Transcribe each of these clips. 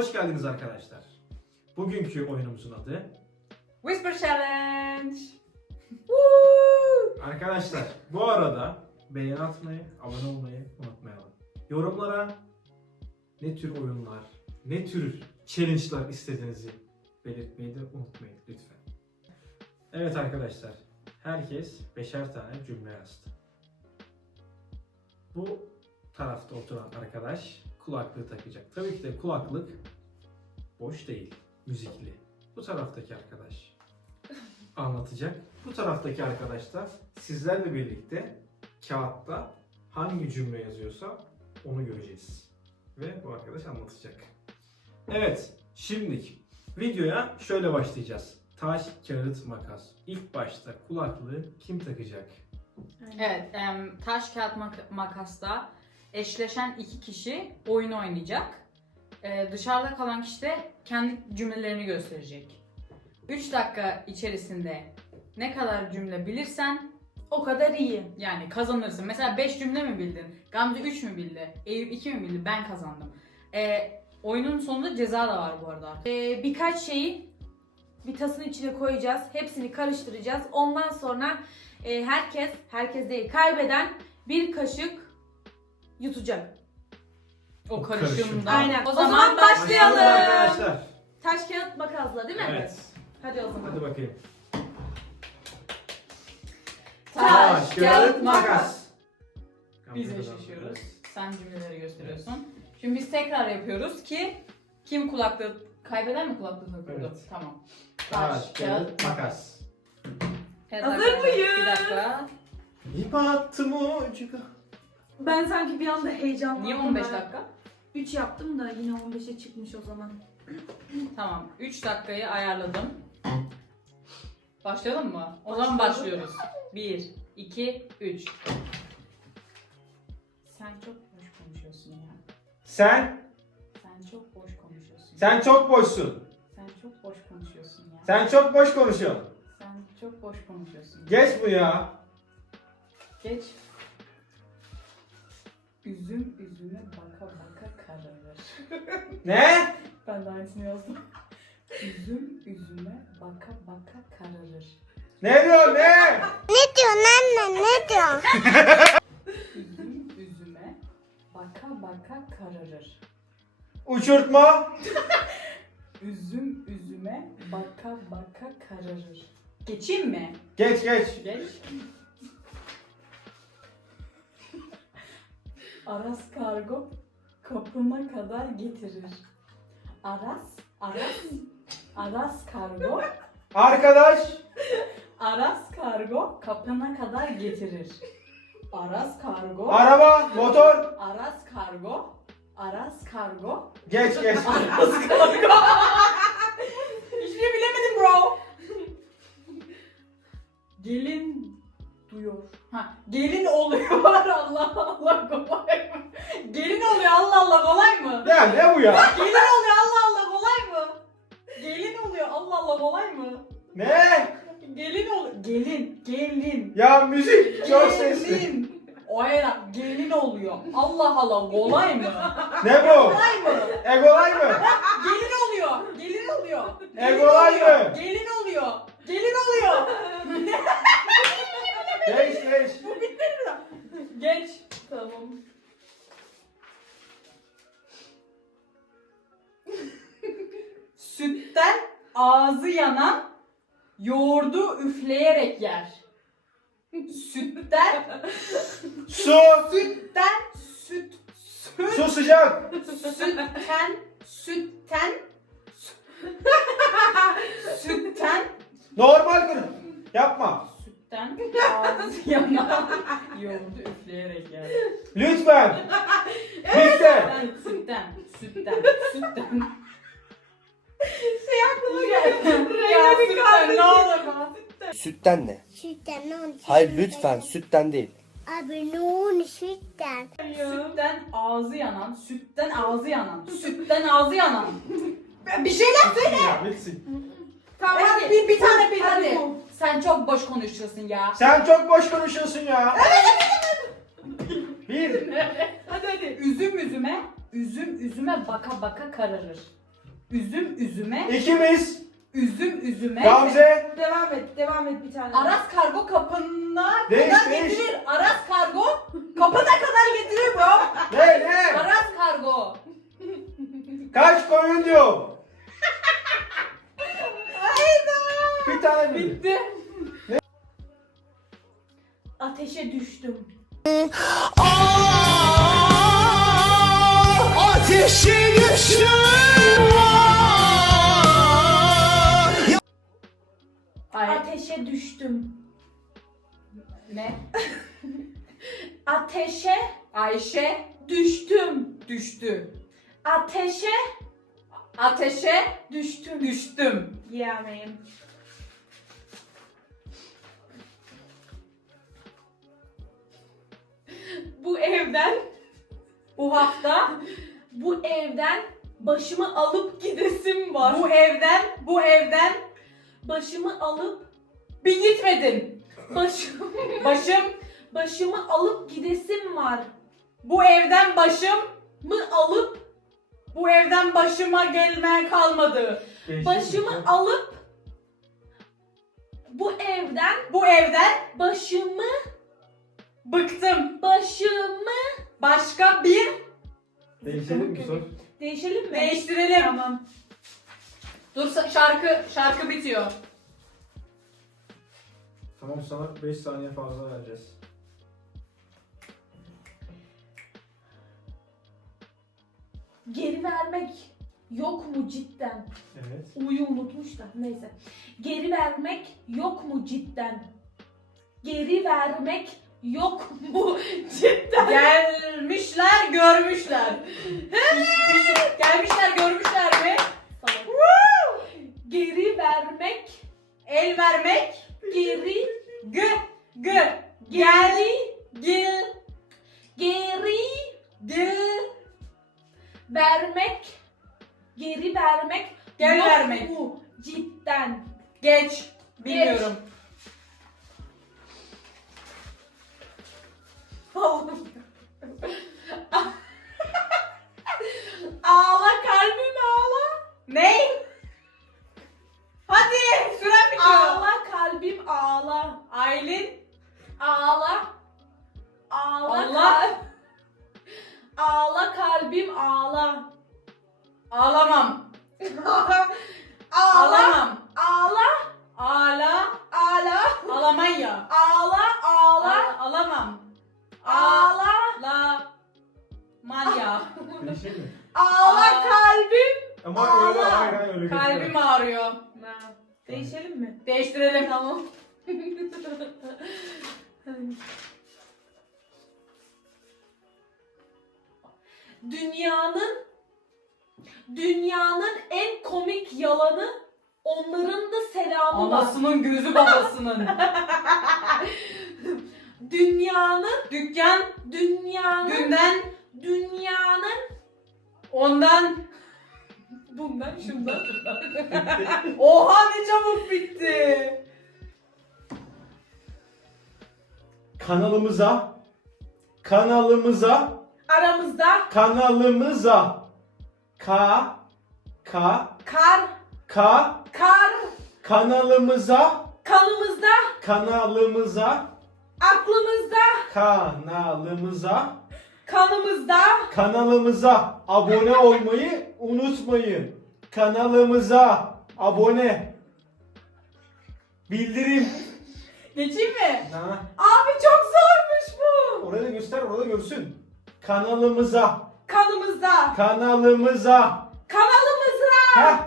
Hoş geldiniz arkadaşlar. Bugünkü oyunumuzun adı Whisper Challenge. Arkadaşlar bu arada beğeni atmayı, abone olmayı unutmayalım. Yorumlara ne tür oyunlar, ne tür challenge'lar istediğinizi belirtmeyi de unutmayın lütfen. Evet arkadaşlar, herkes beşer tane cümle yazdı. Bu tarafta oturan arkadaş kulaklığı takacak. Tabii ki de kulaklık boş değil, müzikli. Bu taraftaki arkadaş anlatacak. Bu taraftaki arkadaş da sizlerle birlikte kağıtta hangi cümle yazıyorsa onu göreceğiz. Ve bu arkadaş anlatacak. Evet, şimdilik videoya şöyle başlayacağız. Taş, kağıt, makas. İlk başta kulaklığı kim takacak? Evet, em, taş kağıt mak- makasla eşleşen iki kişi oyun oynayacak. Ee, dışarıda kalan kişi de kendi cümlelerini gösterecek. 3 dakika içerisinde ne kadar cümle bilirsen O kadar iyi. yani kazanırsın. Mesela 5 cümle mi bildin? Gamze 3 mü bildi? Eyüp 2 mi bildi? Ben kazandım. Ee, oyunun sonunda ceza da var bu arada. Ee, birkaç şeyi bir tasın içine koyacağız. Hepsini karıştıracağız. Ondan sonra e, herkes, herkes değil kaybeden bir kaşık yutacak. O karışımda. karışım. Aynen. O O zaman başlayalım. başlayalım. arkadaşlar. Taş kağıt makasla değil mi? Evet. Hadi o zaman. Hadi bakayım. Taş, kağıt, makas. Biz eşleşiyoruz. kazandı. Sen cümleleri gösteriyorsun. Şimdi biz tekrar yapıyoruz ki kim kulaklığı kaybeden mi kulaklığı takıyordu? Evet. Tamam. Taş, kağıt, makas. Evet, Hazır arkadaşlar, mıyız? Bir dakika. İp attım. Ben sanki bir anda heyecanlandım. Niye 15 dakika? 3 yaptım da yine 15'e çıkmış o zaman. Tamam. 3 dakikayı ayarladım. Başlayalım mı? O zaman başlıyoruz. 1, 2, 3. Sen çok boş konuşuyorsun ya. Sen, Sen çok boş konuşuyorsun. sen çok boşsun. Sen çok boş konuşuyorsun ya. Sen çok boş konuşuyorsun. Sen çok boş konuşuyorsun. Geç bu ya. Geç. Üzüm üzüme baka baka kararır. Ne? ben de aynısını yazdım. Üzüm üzüme baka baka kararır. Ne diyor ne? Üzüm üzüme baka baka kararır. Uçurtma. Üzüm üzüme baka baka kararır. Geçeyim mi? Geç geç. Geç. Aras kargo kapına kadar getirir. Aras, Aras, Aras kargo, Arkadaş. Aras kargo kapına kadar getirir. Aras kargo, Araba. Motor. Aras kargo, Aras kargo, Geç geç. Aras kargo. Hiçbir şey bilemedim bro. Gelin duyuyor. Ha, gelin oluyor. Allah Allah kolay mı? Gelin oluyor Allah Allah kolay mı? Ya ne bu ya? Gelin oluyor Allah Allah kolay mı? Gelin oluyor Allah Allah kolay mı? Ne? Gelin oluyor. Gelin, gelin. Ya müzik çok sesli. Gelin. O era gelin oluyor. Allah Allah kolay mı? Ne bu? Kolay mı? Egolay mı? Gelin oluyor. Gelin oluyor. Gelin Egolay oluyor. mı? Gelin oluyor. Ağzı yanan yoğurdu üfleyerek yer. Sütten Su. sütten süt süt Su sıcak. sütten sütten sütten Normal kır. Yapma. sütten ağzı yanan yoğurdu üfleyerek yer. Lütfen. Bitti. Sütten sütten sütten sütten Şey aklıma Ya Reyna bir sütten ne olur bana. Sütten ne? Sütten on. Hayır lütfen sütten değil. Abi nun sütten. Sütten ağzı yanan, sütten ağzı yanan, sütten ağzı yanan. Bir şeyler söyle. Ya bitsin. Tamam Hadi bir, bir tane bir Hadi. hadi. Sen çok boş konuşuyorsun ya. Sen çok boş konuşuyorsun ya. Bir. Hadi hadi. Üzüm üzüme, üzüm üzüme baka baka kararır. Üzüm üzüme. İkimiz. Üzüm üzüme. Gamze. Devam et, devam et bir tane. Aras kargo kapına Değiş, kadar değiş. getirir. Aras kargo kapına kadar getirir bu. Ne ne? Aras kargo. Kaç koyun diyor. Bir tane bildim. Bitti. Ateşe düştüm. Ayşe düştüm. düştü. Ateşe Ateşe düştüm. düştüm. Man. Bu evden Bu hafta bu evden başımı alıp gidesim var. bu evden bu evden başımı alıp bir gitmedin. başım Başım başımı alıp gidesim var. Bu evden başım Mı alıp bu evden başıma gelmeye kalmadı. başımı alıp bu evden Bu evden başımı bıktım. başımı Başka bir Değişelim mi sor? değişelim mi? değiştirelim. Tamam. Dur sa- şarkı şarkı bitiyor. Tamam sana 5 saniye fazla vereceğiz. Geri vermek yok mu cidden? Evet. Uyu unutmuş da neyse. Geri vermek yok mu cidden? Geri vermek yok mu cidden? Gelmişler görmüşler. Gelmişler kalbim ağla. ağlamam. ağla. Ağlamam. Ağla. Ağla. Ağla. Ağlamaya. Ağla. Ağla. Ağla. Ağlamam. Ağla. Ağla. Manya. Değişelim mi? Ağla kalbim. Ama Ağla. öyle hayır öyle Kalbim götürme. ağrıyor. Değişelim mi? Değiştirelim. Tamam. Dünyanın dünyanın en komik yalanı onların da selamı var. Anasının gözü babasının. Dünyanın Dükkan dünyanın dünden dünyanın ondan bundan şundan Oha ne çabuk bitti. Kanalımıza kanalımıza aramızda kanalımıza ka ka kar ka kar kanalımıza kanımızda kanalımıza aklımızda kanalımıza kanımızda kanalımıza abone olmayı unutmayın. Kanalımıza abone bildirim. Geçeyim mi? Ha, abi çok zormuş bu oraya da göster, orada görsün. Kanalımıza, kanımızda kanalımıza kanalımıza heh,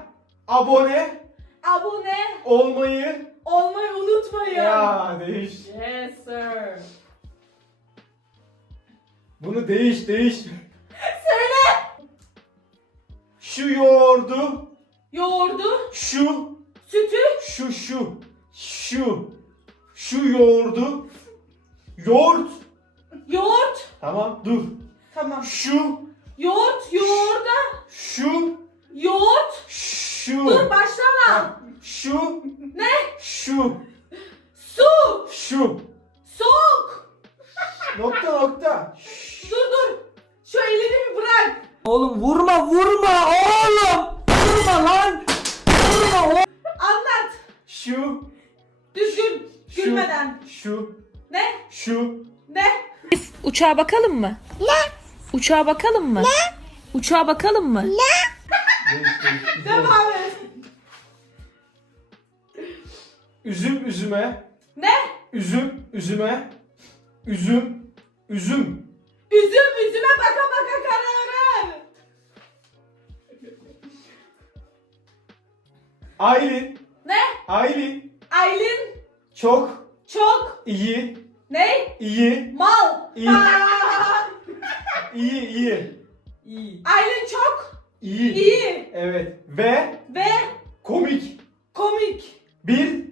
abone abone olmayı olmayı unutmayın. ya değiş. Yes sir. Bunu değiş değiş. Söyle. Şu yoğurdu, Yoğurdu, şu, sütü, şu, şu, şu, şu yoğurdu, yoğurt. yoğurt. Tamam dur. Tamam. Şu. Yoğurt, yoğurda. Şu. Yoğurt. Şu. Dur başlama. Şu. Ne? Şu. Su. Şu. Soğuk. Nokta nokta. Dur dur. Şu elini bir bırak. Oğlum vurma vurma oğlum. Vurma lan. Vurma oğlum. Anlat. Şu. Düzgün. Gülmeden. Şu. Ne? Şu. Ne? Biz uçağa bakalım mı? Ne? Uçağa bakalım mı? Ne? Uçağa bakalım mı? Devam et. Üzüm üzüme. Ne? Üzüm üzüme. Üzüm. Üzüm. Üzüm üzüme baka baka kararır. Aylin. Ne? Aylin. Aylin Çok çok iyi. ne? iyi, Mal. İyi. İyi, iyi. İyi. Aylin çok İyi. iyi Evet. Ve ve komik. komik. Bir,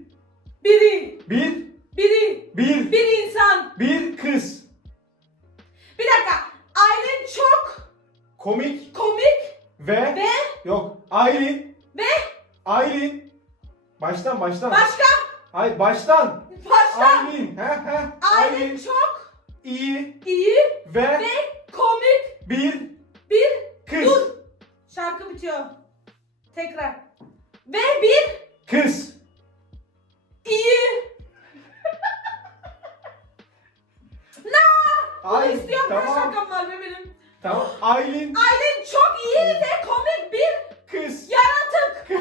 Biri, bir, biri, bir, bir insan. bir kız. Bir dakika. Aylin çok Komik komik ve, ve yok. Aylin. Ve? Aylin. Baştan baştan. başka Hayır baştan. başka. Aylin. He he. Aylin çok iyi iyi ve, ve komik bir bir kız. Dur. Şarkı bitiyor. Tekrar. Ve bir Kız. iyi. Bunu Ay, istiyorum. Kaç tamam. dakikam var be benim? Tamam. Aylin Aylin çok iyi ve komik bir kız. yaratık.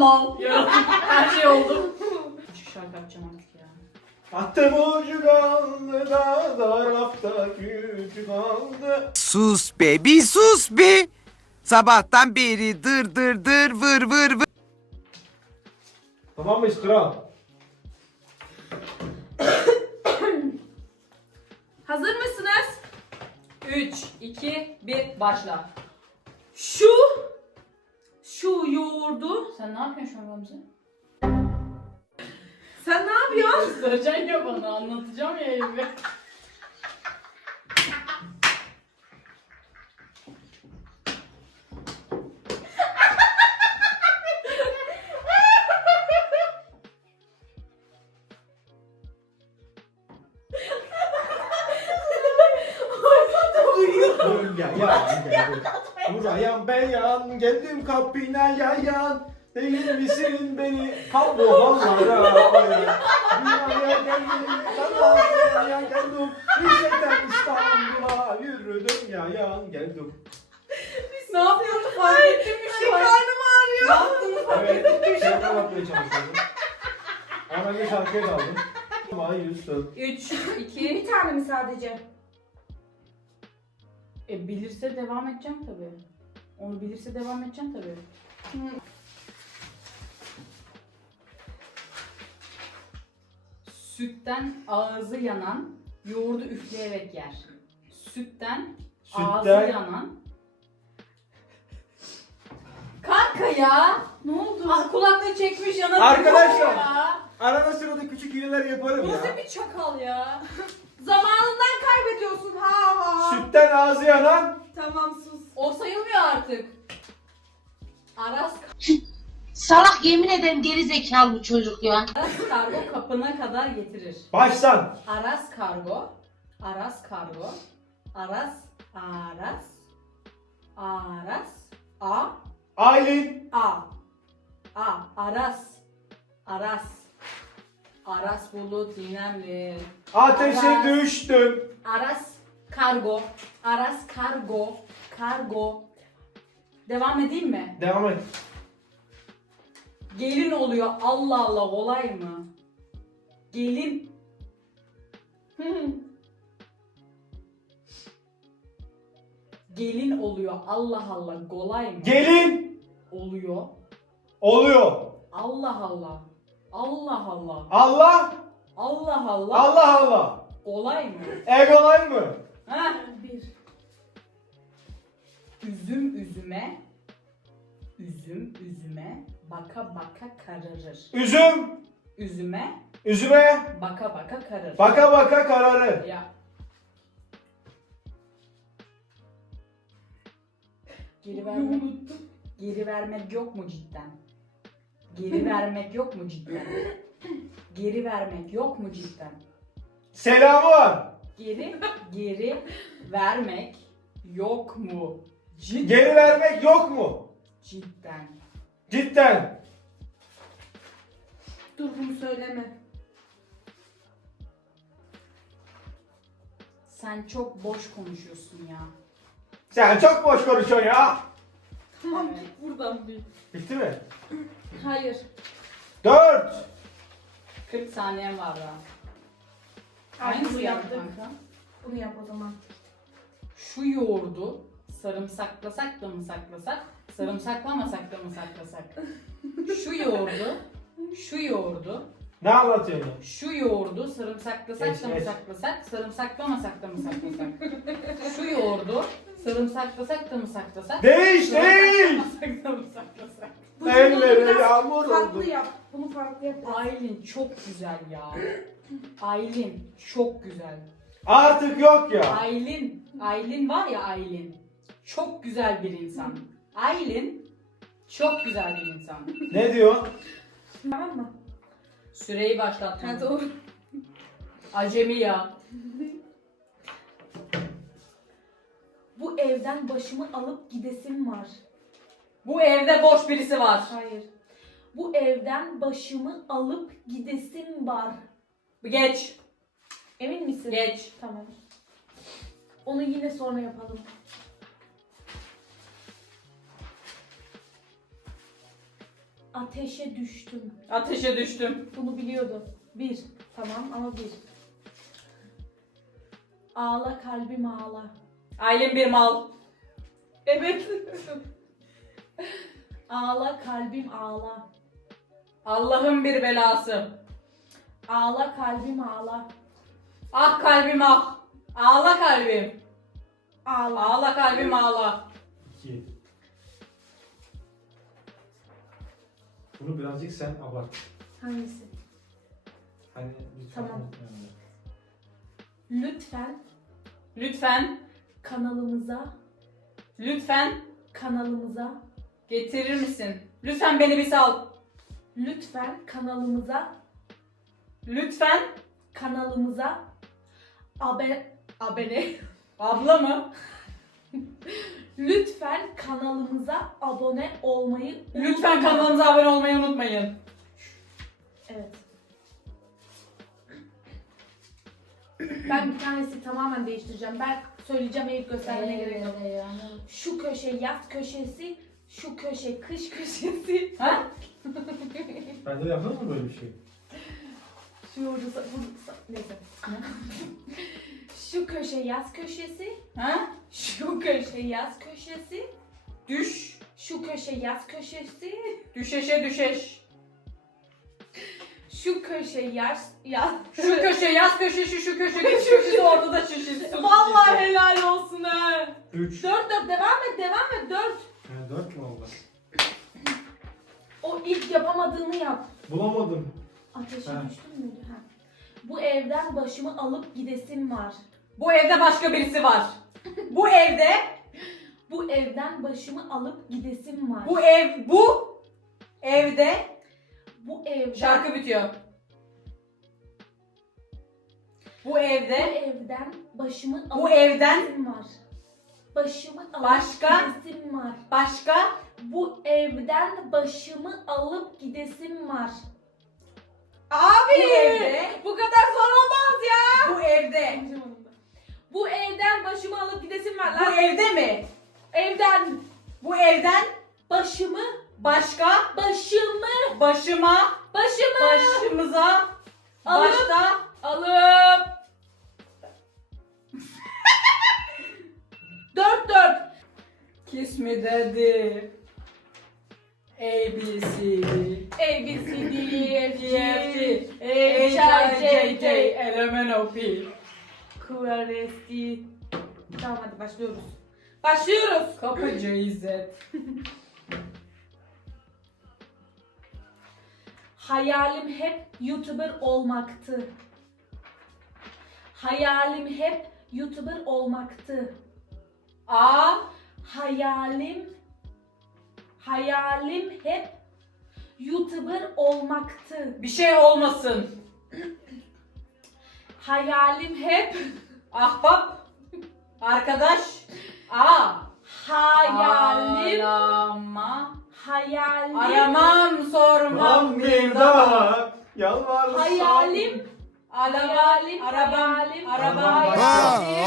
Mal? Yaratık. Her şey oldu. Küçük şarkı yapacağım artık ya. Attım ucu kaldı da tarafta küçük kaldı. Sus be bir sus be. Sabahtan beri dır dır dır vır vır vır. Tamam mıyız kral? Hazır mısınız? 3, 2, 1 başla. Şu şu yoğurdu. Sen ne yapıyorsun şu an Gamze? Sen ne yapıyorsun? Göstereceksin ya bana anlatacağım ya evi. Kapına yayan. Değil misin beni kablohallara koyan. Dünyaya geldim sana yayan geldim. Rize'den İstanbul'a yürüdüm yayan geldim. ne yapıyorsun? Fark ettin mi şu an? Karnım ağrıyor. Ne yaptığını fark ettin mi Evet, şu an? şarkı yapmaya çalışıyordum. Ama bir şarkıya daldım. Ama Yusuf. 3, 2, Bir tane mi sadece? E bilirse devam edeceğim tabii. Onu bilirse devam edeceğim tabii. Sütten ağzı yanan yoğurdu üfleyerek yer. Sütten, ağzı Sütten yanan. Kanka ya. Ne oldu? Aa, kulaklığı çekmiş yanına. Arkadaşlar. Ya. arada sırada küçük hileler yaparım Bu ya. nasıl bir çakal ya? Zamanından kaybediyorsun ha ha. Sütten ağzı yanan Tamam sus. O sayılmıyor artık. Aras, Salak yemin ederim geri zekalı bu çocuk ya. Aras kargo kapına kadar getirir. baştan. Aras kargo, Aras kargo, Aras, Aras, Aras, A, Aylin A, A, Aras, Aras, Aras bulut inemli. ateşe Aras. düştüm. Aras kargo, Aras kargo, kargo. Devam edeyim mi? Devam et. Gelin oluyor Allah Allah kolay mı? Gelin. Gelin oluyor Allah Allah kolay mı? Gelin oluyor oluyor. Allah Allah. Allah Allah. Allah Allah Allah. Allah Allah. Kolay mı? Egolay mı? Heh. Bir. Üzüm üzüme. Üzüm üzüme. Baka baka kararır. Üzüm Üzüme. üzüme Baka baka kararır. baka baka kararır. Ya. Geri vermek, geri vermek yok mu cidden? Geri vermek yok mu cidden? Geri vermek yok mu cidden? Selamı. Geri, geri vermek yok mu? Cid- Geri vermek yok mu? cidden. Cidden. Dur bunu söyleme. Sen çok boş konuşuyorsun ya. Sen çok boş konuşuyorsun ya. Tamam git buradan bir. Bitti mi? Hayır. 4. 40 saniyen var daha. Ay, Hangisi bunu yaptı yaptık. kanka? Bunu yap o zaman. Şu yoğurdu sarımsaklasak da mı saklasak, sarımsaklamasak da mı saklasak? Şu yoğurdu, şu yoğurdu, Ne anlatıyorsun? şu yoğurdu sarımsaklasak Geç, da mı geç. saklasak, sarımsaklamasak da mı saklasak? Şu yoğurdu sarımsaklasak da mı saklasak? Değiş değil. Sarımsaklamasak da mı saklasak? Bu Ellere cümleyi biraz yağmur Farklı oldu. yap. Bunu farklı yap. Aylin çok güzel ya. Aylin çok güzel. Artık yok ya. Aylin, Aylin var ya Aylin. Çok güzel bir insan. Aylin çok güzel bir insan. Ne diyor? Tamam mı? Süreyi başlattım. Ha doğru. Acemi ya. Bu evden başımı alıp gidesim var. Bu evde boş birisi var. Hayır. Bu evden başımı alıp gidesim var. Geç, Emin misin? geç. Tamam. Onu yine sonra yapalım. Ateşe düştüm. Ateşe düştüm. Bunu biliyordu. Bir. Tamam ama bir. Ağla kalbim ağla. Aylin bir mal. Evet. ağla kalbim ağla. Allah'ın bir belası. Ağla kalbim ağla. Ah kalbim ah. Ağla kalbim. Ağla. Ağla kalbim ağla. Bunu birazcık sen abart. Hangisi? Hani lütfen Tamam. unutmayalım. Lütfen Lütfen, kanalımıza lütfen kanalımıza getirir misin? Lütfen beni bir sal. lütfen kanalımıza Lütfen kanalımıza abone abone abla mı? lütfen kanalımıza abone olmayı Lütfen unutmayın. kanalımıza abone olmayı unutmayın. Evet. Ben bir tanesi tamamen değiştireceğim. Ben söyleyeceğim Eyüp göstermene gerek yok. Şu köşe yaz köşesi, şu köşe kış köşesi. Ha? Ben de yapalım mı böyle bir şey? Şu orada sa- bu sa- neyse. şu köşe yaz köşesi, Ha? şu köşe yaz köşesi, Düş, şu köşe yaz köşesi, düşeşe düşeş. şu köşe yaz yaz. Şu köşe yaz köşesi, şu köşe kış köşesi, orada da şişesi. Vallahi helal olsun ha. 3. Dört dört devam et devam et dört. Yani 4 mü oldu? O ilk yapamadığını yap. Bulamadım. Ateşe Ha. düştün müydü? Bu evden başımı alıp gidesim var. Bu evde başka birisi var. Bu evde, Bu evden başımı alıp gidesim var. bu ev, bu evde bu evden şarkı bitiyor. Bu bu evde, evden başımı alıp bu evden gidesim var. Başımı alıp Başka? gidesim var. başka Bu evden başımı alıp gidesim var. Abi! Bu evde, Bu kadar zor olmaz ya. bu evde, Bu evden başımı alıp gidesim var bu lan. evde mi? Evden Bu evden başımı başka başımı başıma, başımı başımıza, Alıp- başta alıp dört dört Kiss me daddy. A B C D. A B C D E F G G F T H I J K L M N O P. Q R S T Tamam hadi başlıyoruz. Başlıyoruz. Kapıcı İzzet. Hayalim hep YouTuber olmaktı. Hayalim hep YouTuber olmaktı. A Hayalim hayalim hep YouTuber olmaktı. bir şey olmasın. Hayalim hep Ahbap. Arkadaş. A. Hayalim. Arama. Hayalim. Aramam sormam. Lan bir daha yalvarırsam. Hayalim. Hayalim. Arabam. Hayalim. Araba. Hayalim.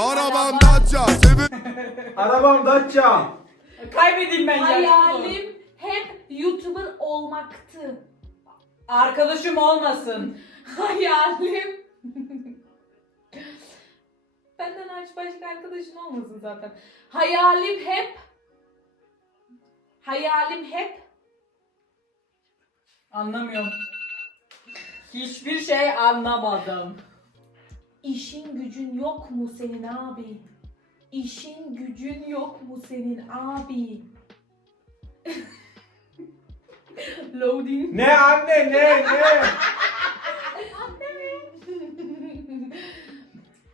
Arabam Dacia. Kaybedeyim ben gerçekten. Hayalim hep YouTuber olmaktı. Arkadaşım olmasın. Hayalim. Benden hariç başka arkadaşın olmasın zaten. Hayalim hep. Hayalim hep. Anlamıyorum. Hiçbir şey anlamadım. İşin gücün yok mu senin abi? İşin gücün yok mu senin abi? Loading. Ne anne ne ne?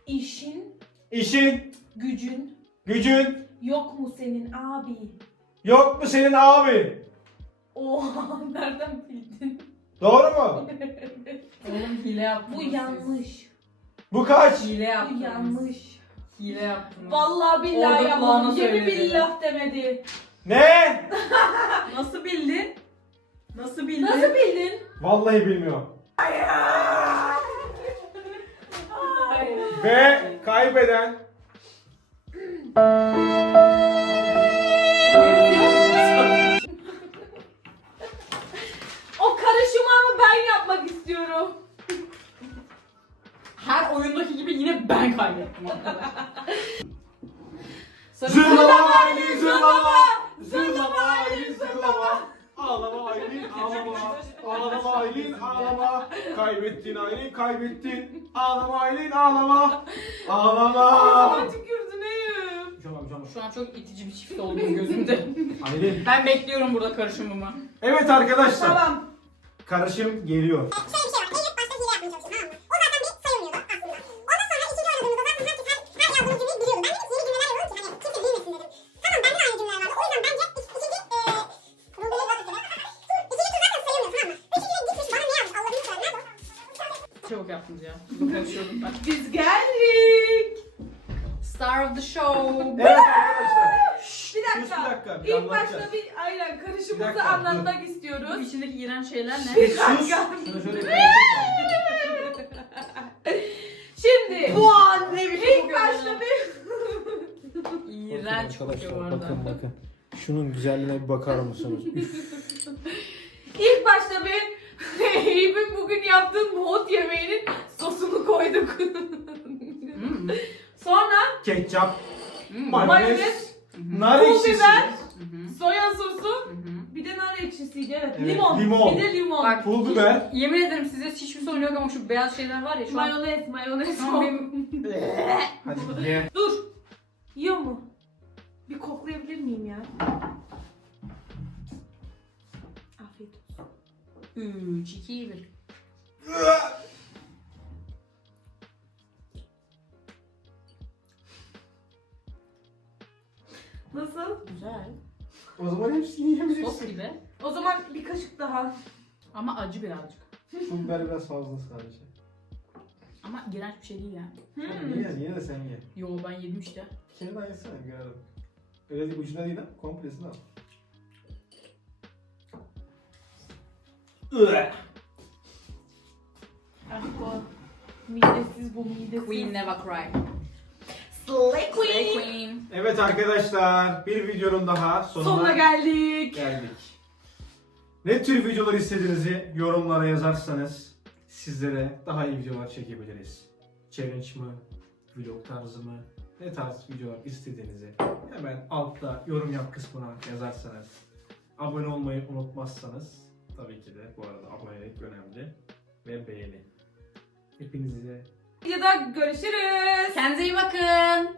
İşin İşin, gücün gücün yok mu senin abi? yok mu senin abi? Oha nereden bildin? Doğru mu? Oğlum hile yaptınız. Bu siz. yanlış. Bu kaç? Hile Bu yaptınız. yanlış. Hile yaptınız. Vallahi billahi Orada yapmadım. kulağına Yemin söyledi. billah demedi. Ne? Nasıl bildin? Nasıl bildin? Nasıl bildin? Vallahi bilmiyorum. Ve kaybeden ben kaybettim. Arkadaşlar. Zırlama Aylin zırlama. Zırlama. Aylin zırlama Ağlama Aylin ağlama. Ağlama Aylin ağlama. Kaybettin Aylin kaybettin. Ağlama Aylin ağlama. Ağlama. Ağzıma tükürdü neyim? Tamam tamam Şu an çok itici bir çift oldum gözümde. Aylin ben bekliyorum burada karışımımı. Evet arkadaşlar. Tamam. Karışım geliyor. Şöyle bir şey var. Yaptınız ya. Ben. Biz geldik. Star of the show. Evet arkadaşlar Bir dakika. Bir dakika, bir İlk anlatacağız. başta bir aynen Bir karışımımızı dakika, anlatmak Bu istiyoruz. içindeki iğrenç şeyler ne? Bir dakika. Şunu şöyle Şimdi Bu an ne biçim ilk başta bir İğrenç kokuyor bu arada. bakın Şunun güzelliğine bir bakar mısınız? ilk başta bir Eyüp'ün bugün yaptığı nohut yemeğinin Sonra Ketçap Hmm. Mayonez mayonez, Nar pul ekşisi biber, hı. soya sosu, hı. bir de nar ekşisiydi evet. Evet, limon. limon. Bir de limon. Bak, Pul hiç- biber. Yemin ederim size hiçbir sorun yok ama şu beyaz şeyler var ya şu an. mayonez, mayonez. Şu an benim... Hadi ye Dur. Yiyor mu? Bir koklayabilir miyim ya? Afiyet olsun. 3, 2, 1. Nasıl? Güzel. O zaman hepsini Sos yiyebilirsin gibi. O zaman bir kaşık daha. Ama acı birazcık. Pul biber biraz fazla sadece Ama iğrenç bir şey değil yani. Hmm. Ye ye de sen ye Yo ben yedim işte. Bir kere daha yesene görelim Öyle değil ucuna değil ha komplesini al Iı. Ah bu. Midesiz bu midesiz. Queen never cry. Slay Queen. Queen. Queen. Evet arkadaşlar bir videonun daha sonuna, Sonuna geldik. geldik. Ne tür videolar istediğinizi yorumlara yazarsanız sizlere daha iyi videolar çekebiliriz. Challenge mı, vlog tarzı mı, ne tarz videolar istediğinizi hemen altta yorum yap kısmına yazarsanız, abone olmayı unutmazsanız tabii ki de bu arada abonelik önemli ve beğeni. Hepinize Videoda görüşürüz. Kendinize iyi bakın.